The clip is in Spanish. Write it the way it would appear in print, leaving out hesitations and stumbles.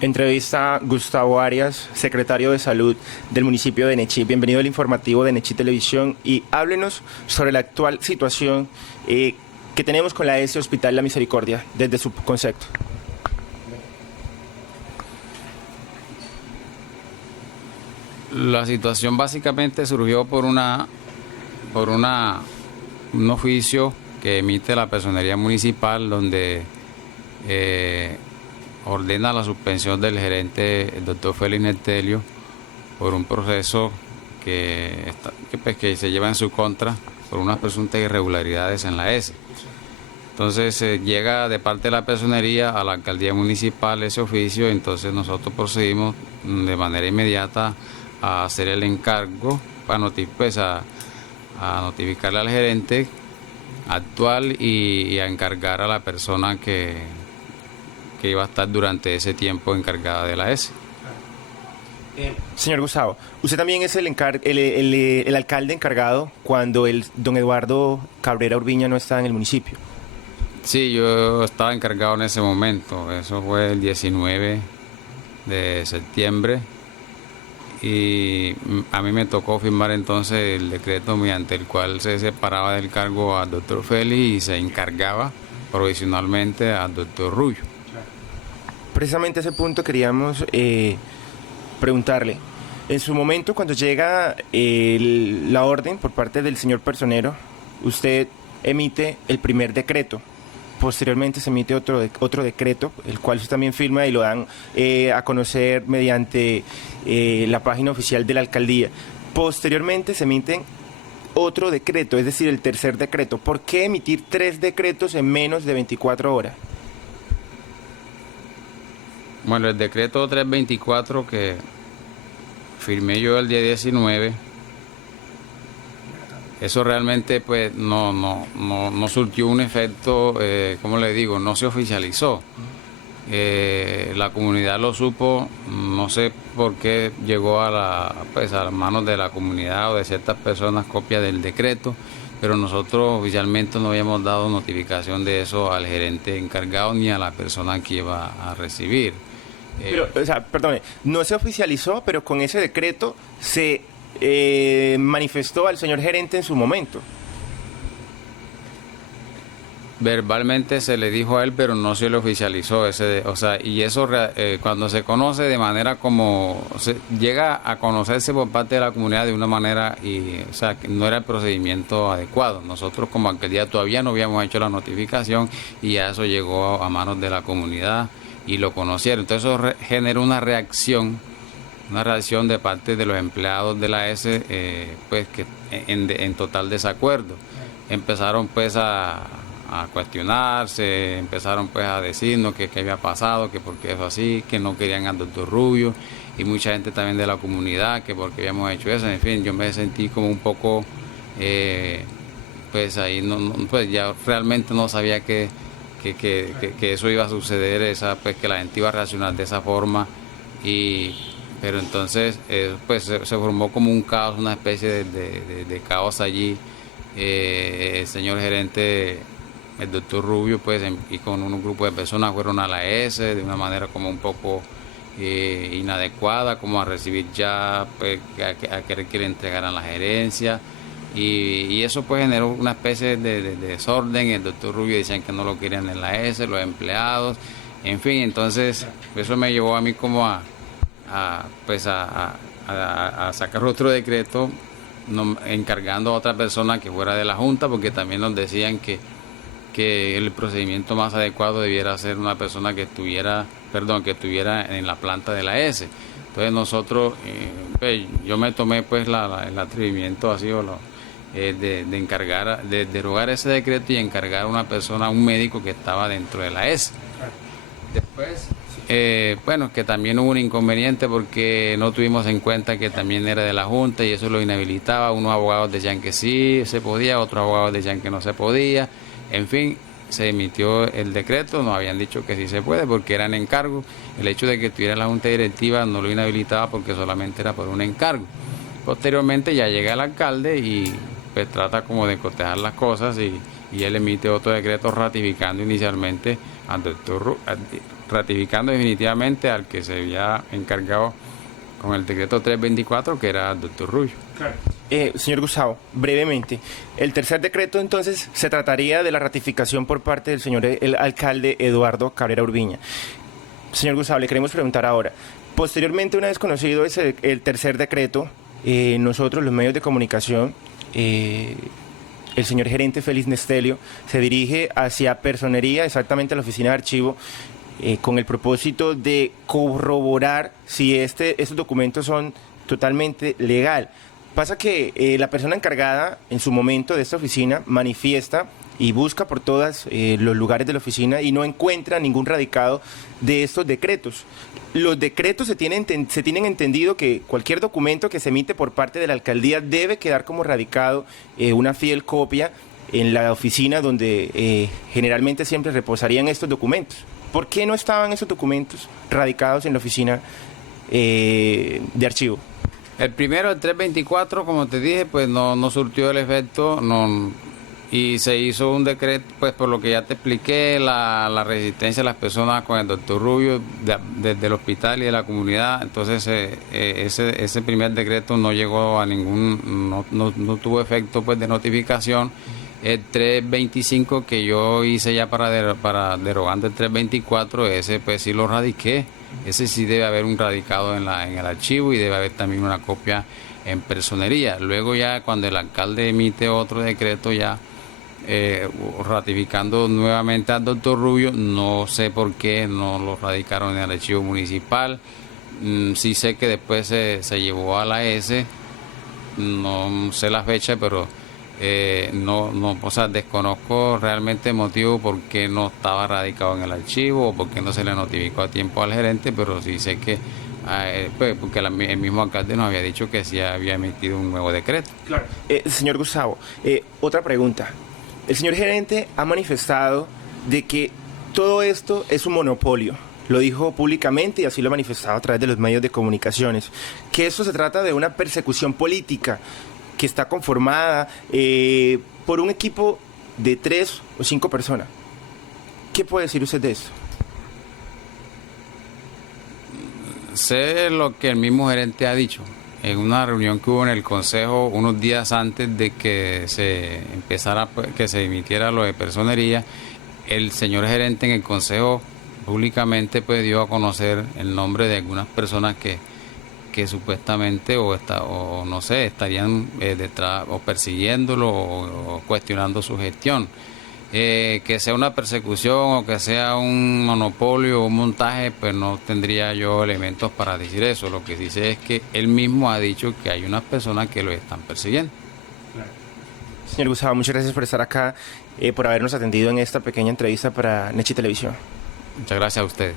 Entrevista a Gustavo Arias, secretario de Salud del municipio de Nechí. Bienvenido al informativo de Nechí Televisión y háblenos sobre la actual situación que tenemos con la ES Hospital La Misericordia desde su concepto. La situación básicamente surgió por un oficio que emite la Personería Municipal donde ordena la suspensión del gerente, el doctor Félix Nertelio, por un proceso que se lleva en su contra por unas presuntas irregularidades en la ES. Entonces llega de parte de la personería a la alcaldía municipal ese oficio, entonces nosotros procedimos de manera inmediata a hacer el encargo para notificarle al gerente actual y a encargar a la persona que iba a estar durante ese tiempo encargada de la ES. Señor Gustavo, usted también es el alcalde encargado cuando el don Eduardo Cabrera Urbiña no está en el municipio. Sí, yo estaba encargado en ese momento, eso fue el 19 de septiembre y a mí me tocó firmar entonces el decreto mediante el cual se separaba del cargo al doctor Félix y se encargaba provisionalmente al doctor Rubio. Precisamente a ese punto queríamos preguntarle, en su momento cuando llega la orden por parte del señor personero, usted emite el primer decreto, posteriormente se emite otro decreto, el cual usted también firma y lo dan a conocer mediante la página oficial de la alcaldía. Posteriormente se emiten otro decreto, es decir, el tercer decreto. ¿Por qué emitir 3 decretos en menos de 24 horas? Bueno, el decreto 324 que firmé yo el día 19, eso realmente pues no surtió un efecto, ¿cómo le digo? No se oficializó. La comunidad lo supo, no sé por qué llegó a las manos de la comunidad o de ciertas personas copia del decreto, pero nosotros oficialmente no habíamos dado notificación de eso al gerente encargado ni a la persona que iba a recibir. Pero, perdone, no se oficializó, pero con ese decreto se manifestó al señor gerente en su momento. Verbalmente se le dijo a él, pero no se le oficializó y eso cuando se conoce de manera como se llega a conocerse por parte de la comunidad de una manera que no era el procedimiento adecuado. Nosotros como alcaldía todavía no habíamos hecho la notificación y ya eso llegó a manos de la comunidad y lo conocieron. Entonces eso generó una reacción de parte de los empleados de la ES, pues que en total desacuerdo. Empezaron pues a cuestionarse, empezaron pues a decirnos que qué había pasado, que por qué eso así, que no querían al doctor Rubio y mucha gente también de la comunidad, que por qué habíamos hecho eso. En fin, yo me sentí como un poco, pues ahí pues ya realmente no sabía que eso iba a suceder, pues que la gente iba a reaccionar de esa forma pero entonces pues se formó como un caos, una especie de caos allí. El señor gerente, el doctor Rubio, pues y con un grupo de personas fueron a la ES de una manera como un poco inadecuada, como a recibir ya, pues a querer que le entregaran la gerencia. Y eso pues generó una especie de desorden. El doctor Rubio decían que no lo querían en la ES, los empleados, en fin. Entonces eso me llevó a mí como a sacar otro decreto encargando a otra persona que fuera de la Junta, porque también nos decían que el procedimiento más adecuado debiera ser una persona que estuviera en la planta de la ES. Entonces nosotros, pues, yo me tomé pues el atrevimiento así de encargar, de derogar ese decreto y encargar a una persona, a un médico que estaba dentro de la ES. Después, bueno, que también hubo un inconveniente porque no tuvimos en cuenta que también era de la Junta y eso lo inhabilitaba. Unos abogados decían que sí se podía, otros abogados decían que no se podía. En fin, se emitió el decreto, nos habían dicho que sí se puede porque eran encargos. El hecho de que tuviera la Junta Directiva no lo inhabilitaba porque solamente era por un encargo. Posteriormente ya llega el alcalde y pues trata como de cotejar las cosas y él emite otro decreto ratificando inicialmente al doctor, ratificando definitivamente al que se había encargado con el decreto 324, que era el doctor Rubio. Claro. Señor Gustavo, brevemente, el tercer decreto entonces se trataría de la ratificación por parte del señor el alcalde Eduardo Cabrera Urbiña. Señor Gustavo, le queremos preguntar ahora, posteriormente, una vez conocido el tercer decreto, nosotros los medios de comunicación, el señor gerente Félix Nestelio se dirige hacia Personería, exactamente a la oficina de archivo, con el propósito de corroborar si estos documentos son totalmente legal. Pasa que la persona encargada en su momento de esta oficina manifiesta y busca por todos los lugares de la oficina y no encuentra ningún radicado de estos decretos. Los decretos se tienen entendido que cualquier documento que se emite por parte de la alcaldía debe quedar como radicado una fiel copia en la oficina donde generalmente siempre reposarían estos documentos. ¿Por qué no estaban esos documentos radicados en la oficina de archivo? El primero, el 324, como te dije, pues no surtió el efecto, y se hizo un decreto, pues por lo que ya te expliqué, la resistencia de las personas con el doctor Rubio desde el hospital y de la comunidad. Entonces ese primer decreto no llegó a no tuvo efecto pues de notificación. El 325 que yo hice ya para derogando el 324, ese pues sí lo radiqué. Ese sí debe haber un radicado en el archivo y debe haber también una copia en Personería. Luego ya cuando el alcalde emite otro decreto ya ratificando nuevamente al doctor Rubio, no sé por qué no lo radicaron en el archivo municipal. Sí sé que después se llevó a la S, no sé la fecha, pero o sea, desconozco realmente el motivo por qué no estaba radicado en el archivo o por qué no se le notificó a tiempo al gerente, pero sí sé que pues, porque el mismo alcalde nos había dicho que sí había emitido un nuevo decreto. Claro. Señor Gustavo, otra pregunta. El señor gerente ha manifestado de que todo esto es un monopolio. Lo dijo públicamente y así lo ha manifestado a través de los medios de comunicaciones. Que esto se trata de una persecución política que está conformada por un equipo de 3 o 5 personas. ¿Qué puede decir usted de esto? Sé lo que el mismo gerente ha dicho en una reunión que hubo en el consejo unos días antes de que se empezara, que se emitiera lo de Personería. El señor gerente en el consejo públicamente pues dio a conocer el nombre de algunas personas que supuestamente o no sé, estarían detrás o persiguiéndolo o cuestionando su gestión. Que sea una persecución o que sea un monopolio o un montaje, pues no tendría yo elementos para decir eso. Lo que sí sé es que él mismo ha dicho que hay unas personas que lo están persiguiendo. Claro. Señor Gustavo, muchas gracias por estar acá, por habernos atendido en esta pequeña entrevista para Nechi Televisión. Muchas gracias a ustedes.